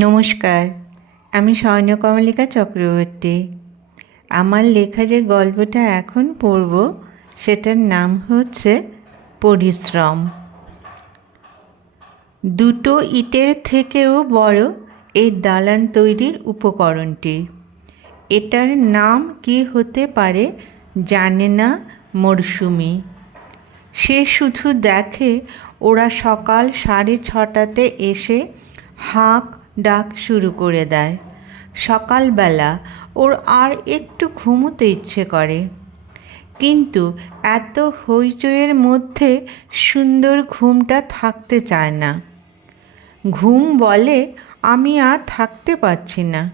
নমস্কার, আমি স্বর্ণকমলিকা চক্রবর্তী। আমার লেখা যে গল্পটা এখন পড়ব, সেটার নাম হচ্ছে পরিশ্রম। দুটো ইটের থেকেও বড় এই দালান তৈরির উপকরণটি। এটার নাম কি হতে পারে জানে না মরশুমি। সে শুধু দেখে, ওরা সকাল সাড়ে ছটাতে এসে হাঁক ডাক শুরু করে দেয়। সকালবেলা ওর আর একটু ঘুমোতে ইচ্ছে করে। কিন্তু এত হইচইয়ের মধ্যে সুন্দর ঘুমটা থাকতে চায় না। ঘুম বলে আমি আর থাকতে পারছি না।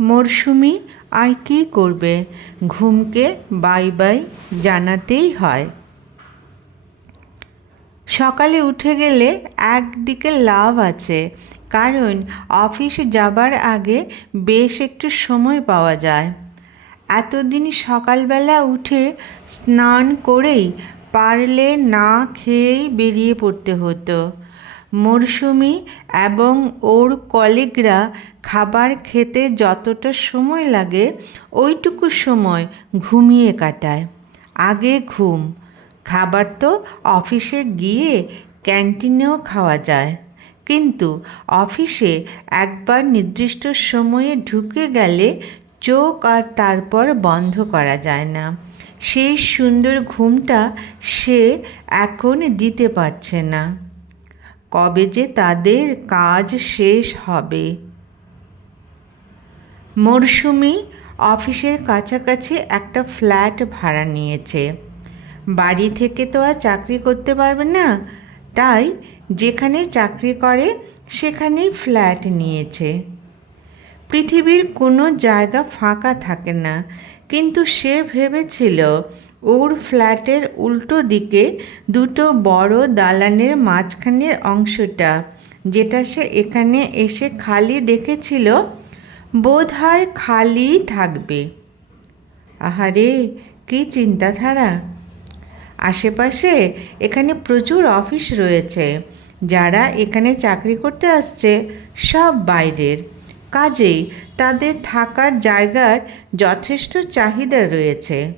মরশুমি আর কি করবে? ঘুমকে বাই বাই জানাতেই হয়। সকালে উঠে গেলে একদিকে লাভ আছে কারণ অফিসে যাবার আগে বেশ একটু সময় পাওয়া যায়। এতদিন সকালবেলা উঠে স্নান করেই পারলে না খেয়েই বেরিয়ে পড়তে হতো। মরশুমি এবং ওর কলিগরা খাবার খেতে যতটা সময় লাগে, ওইটুকু সময় ঘুমিয়ে কাটায়। আগে ঘুম, খাবার তো অফিসে গিয়ে ক্যান্টিনেও খাওয়া যায়। কিন্তু অফিসে একবার নির্দিষ্ট সময়ে ঢুকে গেলে চোখ আর তারপর বন্ধ করা যায় না। সেই সুন্দর ঘুমটা সে এখন দিতে পারছে না। কবে যে তাদের কাজ শেষ হবে। মরশুমি অফিসের কাছাকাছি একটা ফ্ল্যাট ভাড়া নিয়েছে। বাড়ি থেকে তো আর চাকরি করতে পারবে না। তাই যেখানে চাকরি করে, সেখানেই ফ্ল্যাট নিয়েছে। পৃথিবীর কোনো জায়গা ফাঁকা থাকে না, কিন্তু সে ভেবেছিল ওর ফ্ল্যাটের উল্টো দিকে দুটো বড় দালানের মাঝখানের অংশটা, যেটা সে এখানে এসে খালি দেখেছিল বোধ হয় খালিই থাকবে। আহারে, কী চিন্তাধারা! আশেপাশে এখানে প্রচুর অফিস রয়েছে। যারা এখানে চাকরি করতে আসছে, সব বাইরের। কাজেই তাদের থাকার জায়গার যথেষ্ট চাহিদা রয়েছে।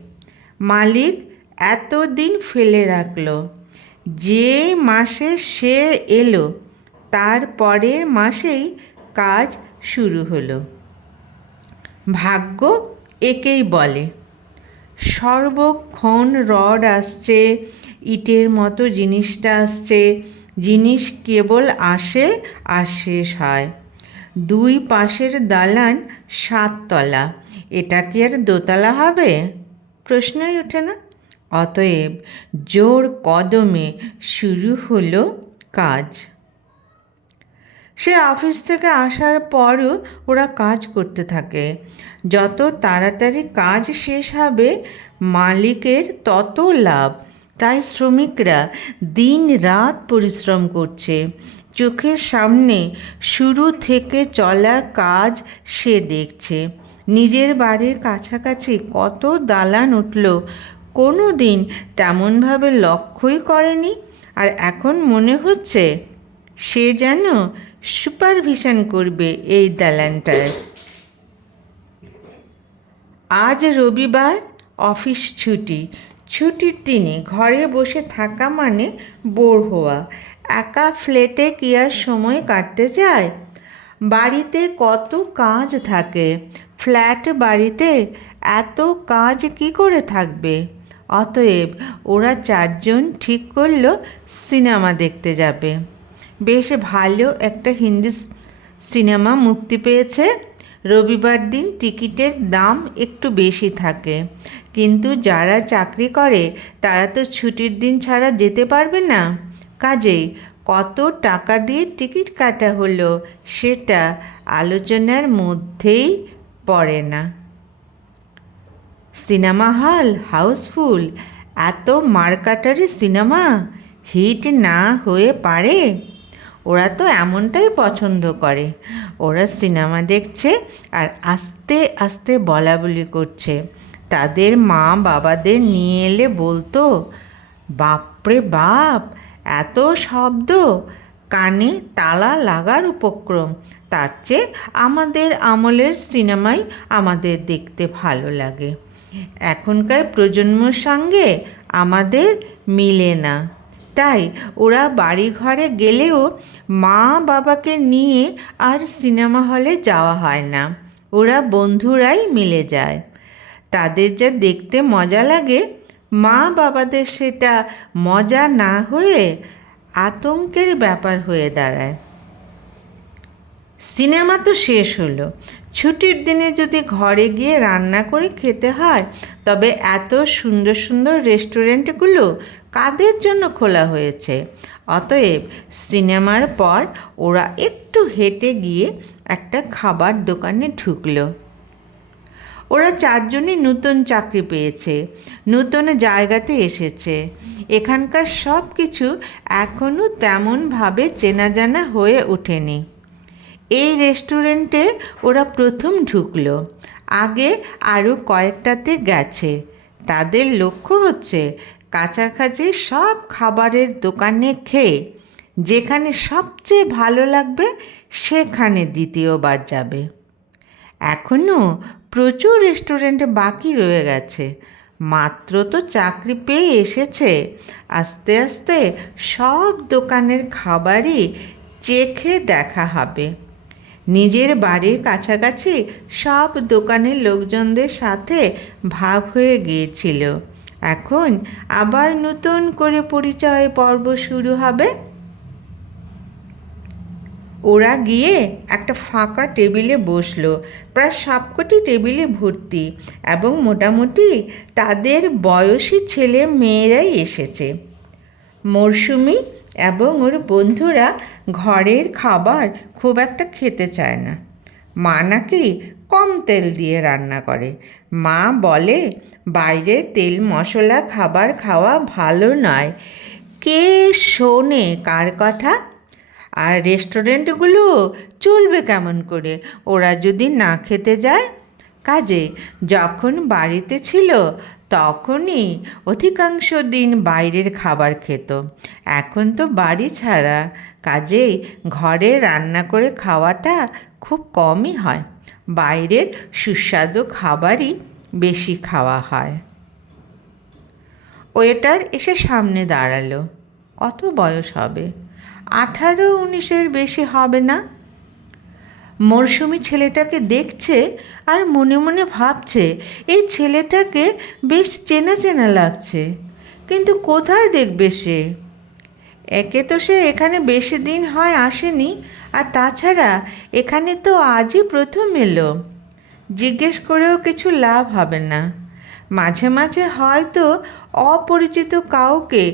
মালিক এতদিন ফেলে রাখল। যে মাসে সে এলো, তার পরের মাসেই কাজ শুরু হলো। ভাগ্য একেই বলে। সর্বক্ষণ রড আসছে, ইটের মতো জিনিসটা আসছে, জিনিস কেবল আসে আর শেষ হয়। দুই পাশের দালান সাততলা, এটা কি আর দোতলা হবে? প্রশ্নই ওঠে না। অতএব জোর কদমে শুরু হলো কাজ। সে অফিস থেকে আসার পরও ওরা কাজ করতে থাকে। যত তাড়াতাড়ি কাজ শেষ হবে, মালিকের তত লাভ। তাই শ্রমিকরা দিন রাত পরিশ্রম করছে। চোখের সামনে শুরু থেকে চলা কাজ সে দেখছে। নিজের বাড়ির কাছাকাছি কত দালান উঠল কোনো দিন তেমনভাবে লক্ষ্যই করেনি। আর এখন মনে হচ্ছে, সে যেন সুপারভিশন করবে এই দালানটার। আজ রবিবার অফিস ছুটি। ছুটির দিনে ঘরে বসে থাকা মানে বোর হওয়া। একা ফ্ল্যাটে কি আর সময় কাটতে যায়? বাড়িতে কত কাজ থাকে? ফ্ল্যাট বাড়িতে এত কাজ কি করে থাকবে? অতএব ওরা চারজন ঠিক করল সিনেমা দেখতে যাবে। বেশ ভালো একটা হিন্দি সিনেমা মুক্তি পেয়েছে। রবিবার দিন টিকিটের দাম একটু বেশি থাকে। কিন্তু যারা চাকরি করে, তারা তো ছুটির দিন ছাড়া যেতে পারবে না। কাজেই কত টাকা দিয়ে টিকিট কাটা হলো, সেটা আলোচনার মধ্যেই পড়ে না। সিনেমা হল হাউসফুল, এত মারকাটারি সিনেমা, হিট না হয়ে পারে? ওরা তো এমনটাই পছন্দ করে। ওরা সিনেমা দেখছে আর আস্তে আস্তে বলা বলি করছে। তাদের মা বাবাদের নিয়ে এলে বলতো, বাপরে বাপ, এত শব্দ। কানে তালা লাগার উপক্রম। তার চেয়ে আমাদের আমলের সিনেমাই আমাদের দেখতে ভালো লাগে। এখনকার প্রজন্মর সঙ্গে আমাদের মিলে না। তাই ওরা বাড়ি ঘরে গেলেও মা বাবাকে নিয়ে আর সিনেমা হলে যাওয়া হয় না। ওরা বন্ধুরাই মিলে যায়। তাদের যা দেখতে মজা লাগে, মা বাবাদের সেটা মজা না হয়ে আতঙ্কের ব্যাপার হয়ে দাঁড়ায়। সিনেমা তো শেষ হলো। ছুটির দিনে যদি ঘরে গিয়ে রান্না করে খেতে হয়, তবে এত সুন্দর সুন্দর রেস্টুরেন্টগুলো কাদের জন্য খোলা হয়েছে? অতএব সিনেমার পর ওরা একটু হেঁটে গিয়ে একটা খাবার দোকানে ঢুকলো। ওরা চারজনই নতুন চাকরি পেয়েছে, নতুন জায়গাতে এসেছে। এখানকার সব কিছু এখনও তেমনভাবে চেনা জানা হয়ে ওঠেনি। এই রেস্টুরেন্টে ওরা প্রথম ঢুকলো, আগে আরও কয়েকটাতে গেছে। তাদের লক্ষ্য হচ্ছে কাছাকাছি সব খাবারের দোকানে খেয়ে, যেখানে সবচেয়ে ভালো লাগবে সেখানে দ্বিতীয়বার যাবে। এখনও প্রচুর রেস্টুরেন্টে বাকি রয়ে গেছে। মাত্র তো চাকরি পেয়ে এসেছে। আস্তে আস্তে সব দোকানের খাবারই চেখে দেখা হবে। নিজের বাড়ির কাছাকাছি সব দোকানের লোকজনদের সাথে ভাব হয়ে গিয়েছিল। এখন আবার নতুন করে পরিচয় পর্ব শুরু হবে। ওরা গিয়ে একটা ফাঁকা টেবিলে বসল, প্রায় সবকটি টেবিলে ভর্তি এবং মোটামুটি তাদের বয়সী ছেলে মেয়েরাই এসেছে। মরশুমি এবং ওর বন্ধুরা ঘরের খাবার খুব একটা খেতে চায় না। মা নাকি কম তেল দিয়ে রান্না করে মা বলে, বাইরে তেল মশলা খাবার খাওয়া ভালো নয়। কে শোনে কার কথা? আর রেস্টুরেন্টগুলো চলবে কেমন করে? ওরা যদি না খেতে যায়? কাজে, যখন বাড়িতে ছিল, তখনই অধিকাংশ দিন বাইরের খাবার খেত। এখন তো বাড়ি ছাড়া। কাজেই ঘরে রান্না করে খাওয়াটা খুব কমই হয়। বাইরের সুস্বাদু খাবারই বেশি খাওয়া হয়। ওয়েটার এসে সামনে দাঁড়াল। কত বয়স হবে? আঠারো উনিশের বেশি হবে না? মরশুমি ছেলেটাকে দেখছে আর মনে মনে ভাবছে, এই ছেলেটাকে বেশ চেনা চেনা লাগছে। কিন্তু কোথায় দেখবে সে? একে তো সে এখানে বেশি দিন হয় আসেনি, আর তাছাড়া এখানে তো আজই প্রথম এলো। জিজ্ঞেস করেও কিছু লাভ হবে না। মাঝে মাঝে হয়তো অপরিচিত কাউকে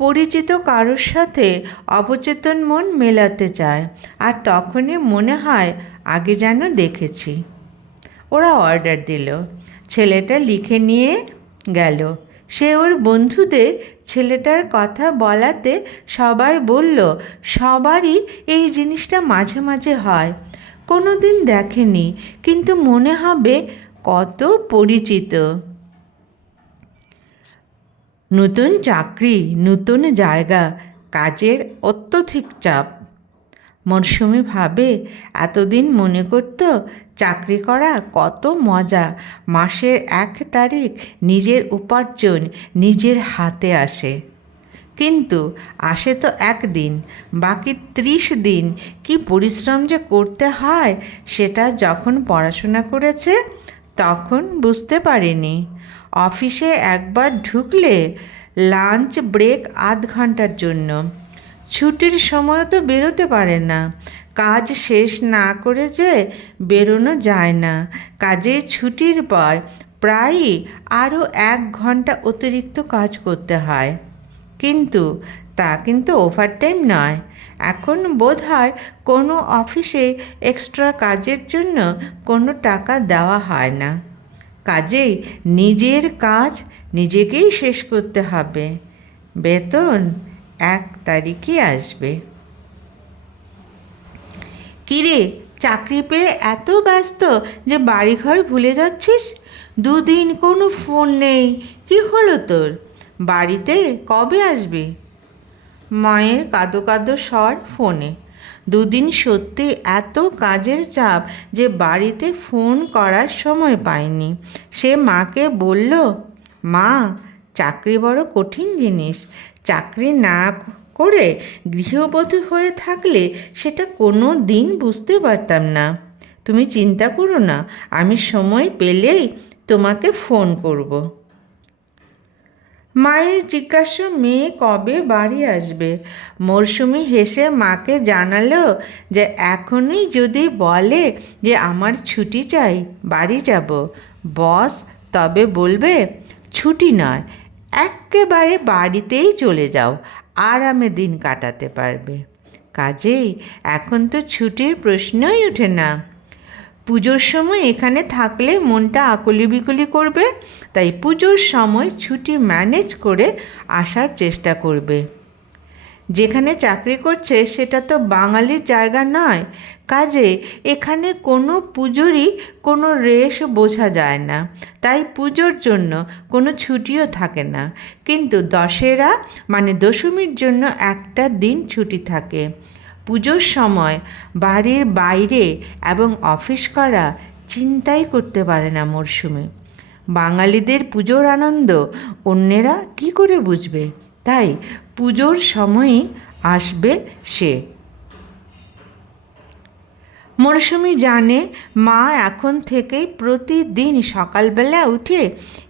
পরিচিত কারোর সাথে অবচেতন মন মেলাতে চায়, আর তখনই মনে হয় আগে যেন দেখেছি। ওরা অর্ডার দিল। ছেলেটা লিখে নিয়ে গেল। সে ওর বন্ধুদের ছেলেটার কথা বলাতে সবাই বলল, সবারই এই জিনিসটা মাঝে মাঝে হয়। কোনো দিন দেখেনি, কিন্তু মনে হবে কত পরিচিত। নতুন চাকরি, নতুন জায়গা, কাজের অত্যধিক চাপ। মরশুমি ভাবে এতদিন মনে করত চাকরি করা কত মজা। মাসের এক তারিখ নিজের উপার্জন নিজের হাতে আসে। কিন্তু আসে তো একদিন, বাকি ত্রিশ দিন কি পরিশ্রম যে করতে হয় সেটা যখন পড়াশোনা করেছে তখন বুঝতে পারেনি। অফিসে একবার ঢুকলে লাঞ্চ ব্রেক আধ ঘণ্টার জন্য। ছুটির সময় তো বেরোতে পারে না। কাজ শেষ না করে যে বেরোনো যায় না। কাজে ছুটির পর প্রায়ই আরও এক ঘণ্টা অতিরিক্ত কাজ করতে হয়। কিন্তু তা কিন্তু ওভারটাইম নয়। এখন বোধ হয় কোনো অফিসে এক্সট্রা কাজের জন্য কোনো টাকা দেওয়া হয় না। কাজেই নিজের কাজ নিজেকেই শেষ করতে হবে। বেতন এক তারিখে আসবে। কিরে, চাকরি পেয়ে এত ব্যস্ত যে বাড়িঘর ভুলে যাচ্ছিস? দুদিন কোনো ফোন নেই, কি হলো তোর? বাড়িতে কবে আসবি? মায়ের কাদো কাদো স্বর ফোনে। দুদিন সত্যি এত কাজের চাপ যে বাড়িতে ফোন করার সময় পায়নি সে মাকে বলল, মা, চাকরি বড় কঠিন জিনিস। চাকরি না করে গৃহবধূ হয়ে থাকলে সেটা কোনো দিন বুঝতে পারতাম না। তুমি চিন্তা করো না, আমি সময় পেলেই তোমাকে ফোন করব। মায়ের জিজ্ঞাসা, মেয়ে কবে বাড়ি আসবে? মরশুমি হেসে মাকে জানালো যে, এখনই যদি বলে যে আমার ছুটি চাই, বাড়ি যাব। বস, তবে বলবে, ছুটি নয়। একেবারে বাড়িতেই চলে যাও, আরামে দিন কাটাতে পারবে। কাজেই এখন তো ছুটির প্রশ্নই ওঠে না। পুজোর সময় এখানে থাকলে মনটা আকুলি বিকুলি করবে, তাই পুজোর সময় ছুটি ম্যানেজ করে আসার চেষ্টা করবে। যেখানে চাকরি করছে সেটা তো বাঙালির জায়গা নয় কাজে এখানে কোনো পুজোরই কোনো রেশ বোঝা যায় না। তাই পুজোর জন্য কোনো ছুটিও থাকে না। কিন্তু দশেরা মানে দশমীর জন্য একটা দিন ছুটি থাকে। পুজোর সময় বাড়ির বাইরে এবং অফিস করা চিন্তাই করতে পারে না মরশুমে। বাঙালিদের পুজোর আনন্দ অন্যেরা কি করে বুঝবে? তাই পুজোর সময়ই আসবে সে। মরশুমি জানে মা এখন থেকেই প্রতিদিন সকালবেলা উঠে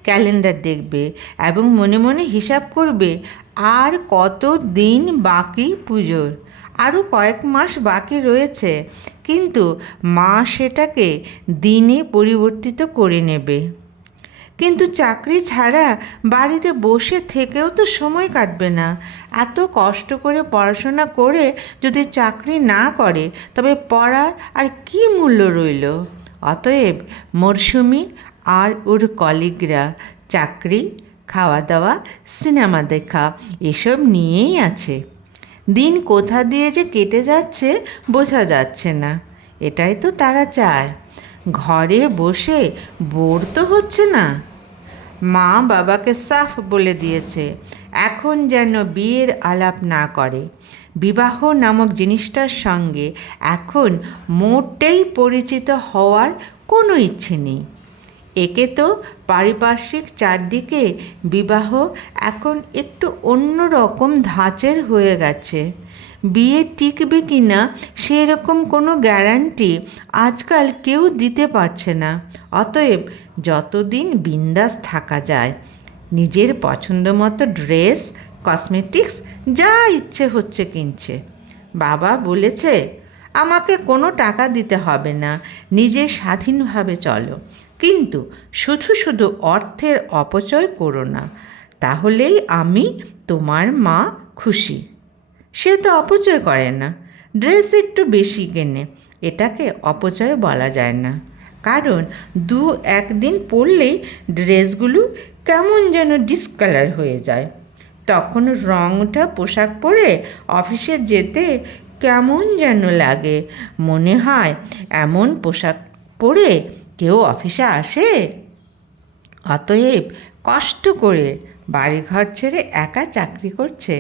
ক্যালেন্ডার দেখবে এবং মনে মনে হিসাব করবে আর কত দিন বাকি পুজোর। আরও কয়েক মাস বাকি রয়েছে, কিন্তু মা সেটাকে দিনে পরিবর্তিত করে নেবে। কিন্তু চাকরি ছাড়া বাড়িতে বসে থেকেও তো সময় কাটবে না। এত কষ্ট করে পড়াশোনা করে যদি চাকরি না করে, তবে পড়ার আর কি মূল্য রইল? অতএব মরশুমি আর ওর কলিগরা, চাকরি খাওয়া দাওয়া সিনেমা দেখা, এসব নিয়েই আছে। দিন কোথা দিয়ে যে কেটে যাচ্ছে বোঝা যাচ্ছে না। এটাই তো তারা চায়। ঘরে বসে বোর তো হচ্ছে না। মা বাবাকে সাফ বলে দিয়েছে, এখন যেন বিয়ের আলাপ না করে। বিবাহ নামক জিনিসটার সঙ্গে এখন মোটেই পরিচিত হওয়ার কোনো ইচ্ছে নেই। একে তো পারিপার্শ্বিক চারদিকে বিবাহ এখন একটু অন্য রকম ধাঁচের হয়ে গেছে। বিয়ে টিকবে কি না, সেরকম কোনো গ্যারান্টি আজকাল কেউ দিতে পারছে না। অতএব যতদিন বিন্দাস থাকা যায়, নিজের পছন্দ মতো ড্রেস, কসমেটিক্স, যা ইচ্ছে হচ্ছে কিনছে। বাবা বলেছে, আমাকে কোনো টাকা দিতে হবে না, নিজে স্বাধীনভাবে চলো। কিন্তু শুধু শুধু অর্থের অপচয় করো না, তাহলেই আমি তোমার মা খুশি। সে তো অপচয় করে না। ড্রেস একটু বেশি কেনে, এটাকে অপচয় বলা যায় না। কারণ দু একদিন পরলেই ড্রেসগুলো কেমন যেন ডিসকালার হয়ে যায়। তখন রঙটা পোশাক পরে অফিসে যেতে কেমন যেন লাগে। মনে হয় এমন পোশাক পরে কেউ অফিসে আসে? অতএব কষ্ট করে বাড়িঘর ছেড়ে একা চাকরি করছে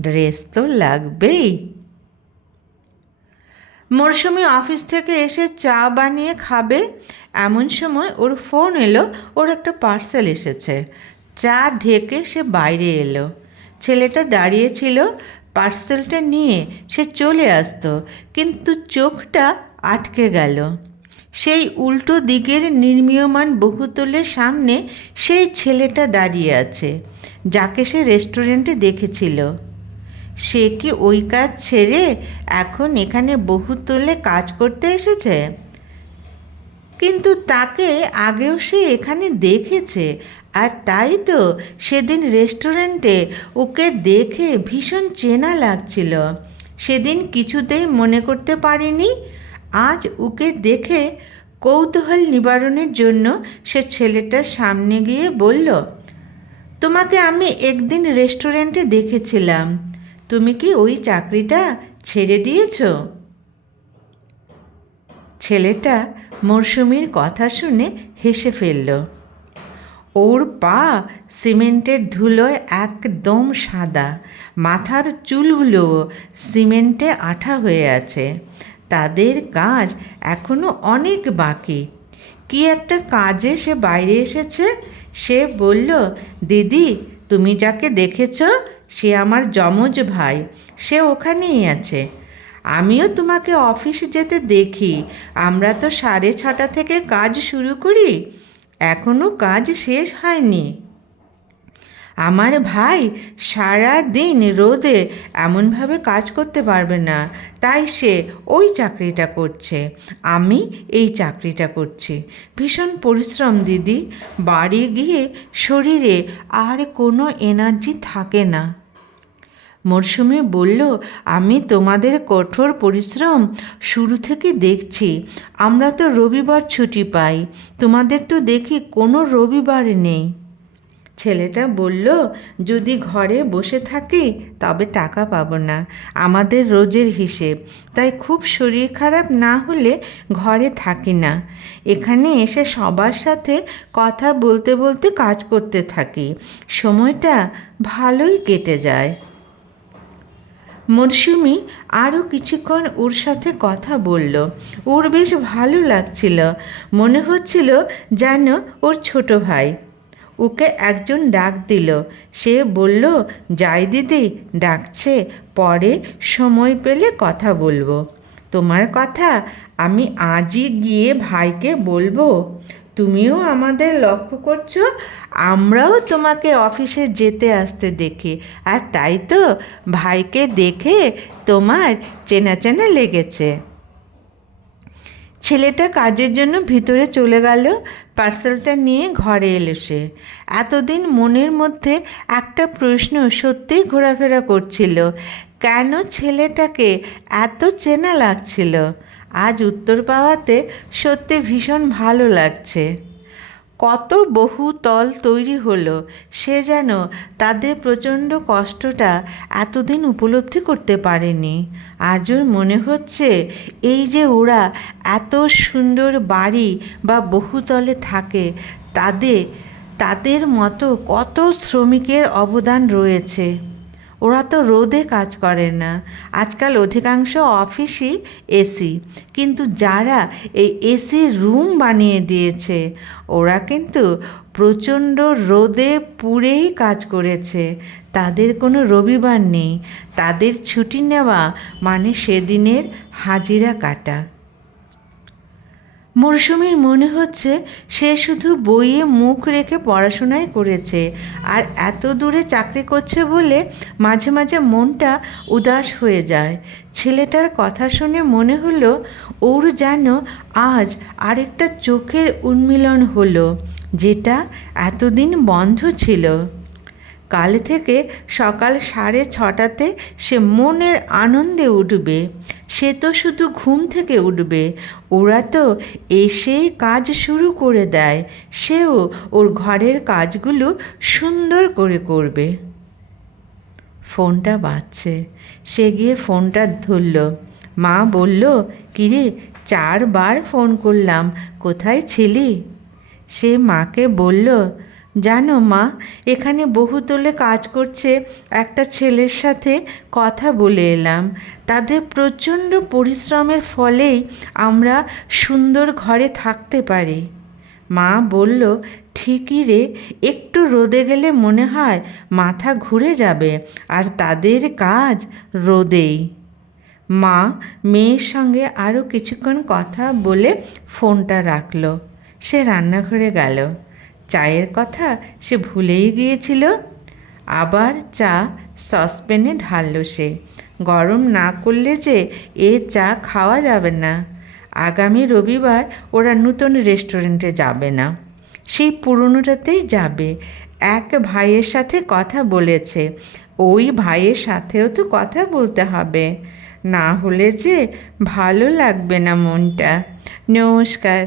ড্রেস তো লাগবেই। মরশুমি অফিস থেকে এসে চা বানিয়ে খাবে। এমন সময় ওর ফোন এলো, ওর একটা পার্সেল এসেছে। চা ঢেকে সে বাইরে এলো। ছেলেটা দাঁড়িয়েছিল পার্সেলটা নিয়ে, সে চলে আসতো, কিন্তু চোখটা আটকে গেল। সেই উল্টো দিকের নির্মীয়মান বহুতলের সামনে সেই ছেলেটা দাঁড়িয়ে আছে, যাকে সে রেস্টুরেন্টে দেখেছিল। সে কি ওই কাজ ছেড়ে এখন এখানে বহুতলে কাজ করতে এসেছে? কিন্তু তাকে আগেও সে এখানে দেখেছে, আর তাই তো সেদিন রেস্টুরেন্টে ওকে দেখে ভীষণ চেনা লাগছিল। সেদিন কিছুতেই মনে করতে পারিনি। আজ ওকে দেখে কৌতূহল নিবারণের জন্য সে ছেলেটার সামনে গিয়ে বলল, তোমাকে আমি একদিন রেস্টুরেন্টে দেখেছিলাম। তুমি কি ওই চাকরিটা ছেড়ে দিয়েছ? ছেলেটা মরশুমির কথা শুনে হেসে ফেলল। ওর পা সিমেন্টের ধুলোয় একদম সাদা, মাথার চুলগুলো সিমেন্টে আঠা হয়ে আছে। তাদের কাজ এখনও অনেক বাকি। কি একটা কাজে সে বাইরে এসেছে? সে বলল, দিদি, তুমি যাকে দেখেছ সে আমার যমজ ভাই, সে ওখানেই আছে। আমিও তোমাকে অফিস যেতে দেখি, আমরা তো সাড়ে ছটা থেকে কাজ শুরু করি এখনও কাজ শেষ হয়নি। আমার ভাই সারা দিন রোদে এমনভাবে কাজ করতে পারবে না, তাই সে ওই চাকরিটা করছে। আমি এই চাকরিটা করছি। ভীষণ পরিশ্রম, দিদি। বাড়ি গিয়ে শরীরে আর কোনো এনার্জি থাকে না। মরশুমে বলল, আমি তোমাদের কঠোর পরিশ্রম শুরু থেকে দেখছি। আমরা তো রবিবার ছুটি পাই। তোমাদের তো দেখি কোনো রবিবার নেই। ছেলেটা বলল, যদি ঘরে বসে থাকি, তবে টাকা পাবো না। আমাদের রোজের হিসেব। তাই খুব শরীর খারাপ না হলে ঘরে থাকি না। এখানে এসে সবার সাথে কথা বলতে বলতে কাজ করতে থাকি। সময়টা ভালোই কেটে যায়। মরশুমি আরও কিছুক্ষণ ওর সাথে কথা বলল। ওর বেশ ভালো লাগছিল। মনে হচ্ছিল যেন ওর ছোট ভাই। ওকে একজন ডাক দিল। সে বলল, যাই দিদি, ডাকছে। পরে সময় পেলে কথা বলব। তোমার কথা, আমি আজই গিয়ে ভাইকে বলব। তুমিও আমাদের লক্ষ্য করছ, আমরাও তোমাকে অফিসে যেতে আসতে দেখি। আর তাই তো ভাইকে দেখে তোমার চেনা চেনা লেগেছে। ছেলেটা কাজের জন্য ভিতরে চলে গেল, পার্সেলটা নিয়ে ঘরে এলো সে। এতদিন মনের মধ্যে একটা প্রশ্ন সত্যিই ঘোরাফেরা করছিল, কেন ছেলেটাকে এত চেনা লাগছিল? আজ উত্তর পাওয়াতে সত্যি ভীষণ ভালো লাগছে। কত বহু তল তৈরি হলো, সে যেন তাদের প্রচণ্ড কষ্টটা এতদিন উপলব্ধি করতে পারেনি। আজও মনে হচ্ছে এই যে ওরা এত সুন্দর বাড়ি বা বহুতলে থাকে, তাদের তাদের মতো কত শ্রমিকের অবদান রয়েছে। ওরা তো রোদে কাজ করে না। আজকাল অধিকাংশ অফিসই এসি। কিন্তু যারা এই এসি রুম বানিয়ে দিয়েছে, ওরা কিন্তু প্রচণ্ড রোদে পুড়েই কাজ করেছে। তাদের কোনো রবিবার নেই। তাদের ছুটি নেওয়া মানে সেদিনের হাজিরা কাটা। মরশুমির মনে হচ্ছে সে শুধু বইয়ে মুখ রেখে পড়াশোনাই করেছে আর এত দূরে চাকরি করছে বলে মাঝে মাঝে মনটা উদাস হয়ে যায়। ছেলেটার কথা শুনে মনে হলো, ওর যেন আজ আরেকটা চোখের উন্মিলন হলো, যেটা এতদিন বন্ধ ছিল। কাল থেকে সকাল সাড়ে ছটাতে সে মনের আনন্দে উঠবে। সে তো শুধু ঘুম থেকে উঠবে। ওরা তো এসেই কাজ শুরু করে দেয়। সেও ওর ঘরের কাজগুলো সুন্দর করে করবে। ফোনটা বাজছে। সে গিয়ে ফোনটা ধরল। মা বলল, কিরে, চারবার ফোন করলাম। কোথায় ছিলি? সে মাকে বলল জানো মা, এখানে বহুতলে কাজ করছে, একটা ছেলের সাথে কথা বলে এলাম। তাদের প্রচণ্ড পরিশ্রমের ফলেই আমরা সুন্দর ঘরে থাকতে পারি। মা বলল, ঠিকই রে, একটু রোদে গেলে মনে হয় মাথা ঘুরে যাবে, আর তাদের কাজ রোদেই। মা মেয়ের সঙ্গে আরও কিছুক্ষণ কথা বলে ফোনটা রাখল। সে রান্নাঘরে গেল। চায়ের কথা সে ভুলেই গিয়েছিল। আবার চা সসপ্যানে ঢালল সে। গরম না করলে যে এ চা খাওয়া যাবে না। আগামী রবিবার ওরা নতুন রেস্টুরেন্টে যাবে না। সেই পুরনোটাতেই যাবে। এক ভাইয়ের সাথে কথা বলেছে। ওই ভাইয়ের সাথেও তো কথা বলতে হবে। না হলে যে ভালো লাগবে না মনটা। নমস্কার।